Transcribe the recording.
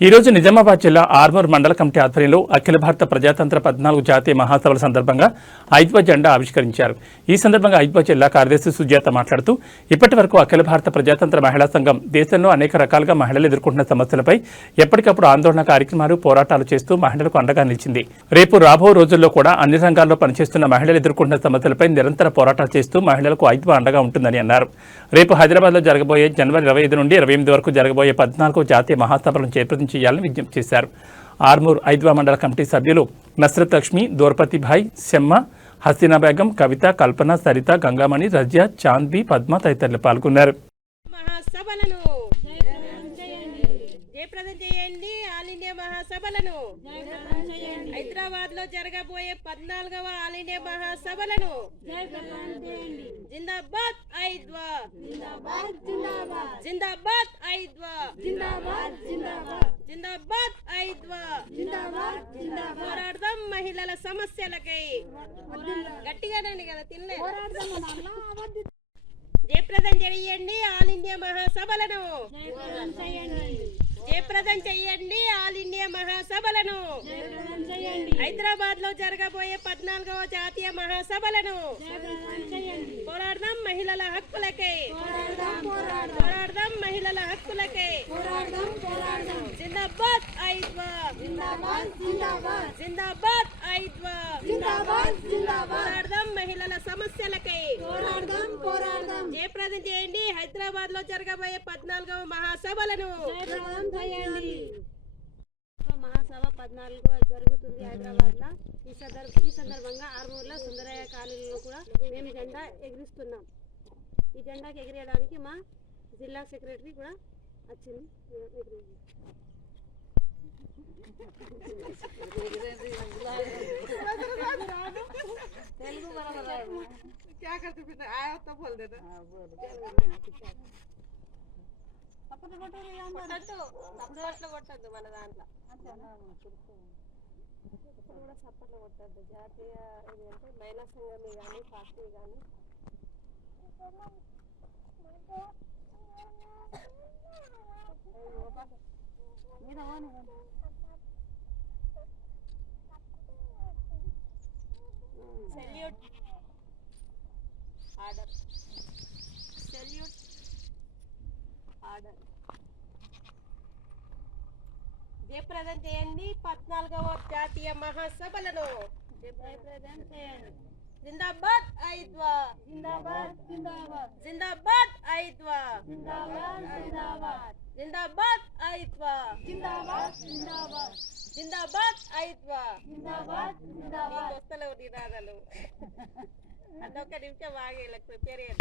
ఈ రోజు నిజామాబాద్ జిల్లా ఆర్మూర్ మండల కమిటీ ఆధ్వర్యంలో అఖిల భారత ప్రజాతంత్ర 14 జాతీయ మహాసభల సందర్భంగా ఐద్వా జెండా ఆవిష్కరించారు. ఈ సందర్భంగా ఐద్వా జిల్లా కార్యదర్శి సుజాత మాట్లాడుతూ ఇప్పటి వరకు అఖిల భారత ప్రజాతంత్ర మహిళా సంఘం దేశంలో అనేక రకాలుగా మహిళలు ఎదుర్కొంటున్న సమస్యలపై ఎప్పటికప్పుడు ఆందోళన కార్యక్రమాలు పోరాటాలు చేస్తూ మహిళలకు అండగా నిలిచింది. రేపు రాబో రోజుల్లో కూడా అన్ని రంగాల్లో పనిచేస్తున్న మహిళలు ఎదుర్కొంటున్న సమస్యలపై నిరంతర పోరాటాలు చేస్తూ మహిళలకు ఐద్వా అండగా ఉంటుందని అన్నారు. రేపు హైదరాబాద్లో జరగబోయే జనవరి 25 నుండి 28 వరకు జరగబోయే 14 జాతీయ మహాసభలను చేపట్టింది చేయాలని విజ్ఞప్తి చేశారు. ఆర్మూర్ ఐద్వా మండల కమిటీ సభ్యులు నస్రత్ లక్ష్మి, దోర్పతి భాయ్, శమ్మ, హసీనా బేగం, కవిత, కల్పన, సరిత, గంగామణి, రజియా, చాంద్బీ, పద్మ తదితరులు పాల్గొన్నారు. హైదరాబాద్ లో జరగబోయే 14వ ఆల్ ఇండియా మహాసభలను జిందాబాద్ ఐద్వా, జిందాబాద్ ఐద్వా, జిందాబాద్ ఐద్వా. పోరాడదాం మహిళల సమస్యలకై. గట్టిగానండి కదా తినలేదు. జయప్రదం చేయండి ఆల్ ఇండియా మహాసభలను, జయప్రదం చేయండి ఆల్ ఇండియా మహాసభలను. హైదరాబాద్ లో జరగబోయే 14వ జాతీయ మహాసభలను పోరాడదాం మహిళల హక్కులకై, పోరాడదాం మహిళల హక్కులకై. జిందాబాద్ ఐద్వా, జిందాబాద్ ఐద్వా. పోరాడదాం మహిళల సమస్యలకై. జయప్రదం చేయండి హైదరాబాద్ లో జరగబోయే 14వ మహాసభలను. మహాసభ 14 జరుగుతుంది హైదరాబాద్ లో. ఈ సందర్భంగా ఆర్మూర్లో సుందరయ్య కాలనీలో కూడా మేము జెండా ఎగిరిస్తున్నాం. ఈ జెండాకి ఎగిరేయడానికి మా జిల్లా సెక్రటరీ కూడా వచ్చింది. కొట్టద్దు మన దాంట్లో కూడా సప్పట్లు కొట్టద్దు. జాతీయ ఇది అంటే మహిళా సంఘం కానీ పార్టీ కానీ సెల్యూట్ ఆర్డర్, సెల్యూట్ ఆర్డర్. జయప్రదం చేయండి 14వ జాతీయ మహాసభలను. జయప్రదం చేయండి. జిందాబాద్ ఐద్వా, జిందాబాద్ జిందాబాద్ ఐద్వా, జిందాబాద్ ఐద్వా, జిందాబాద్ ఐద్వా. వస్తలేవు నినాదాలు. అదొక నిమిషం ఆగి ప్రిపేర్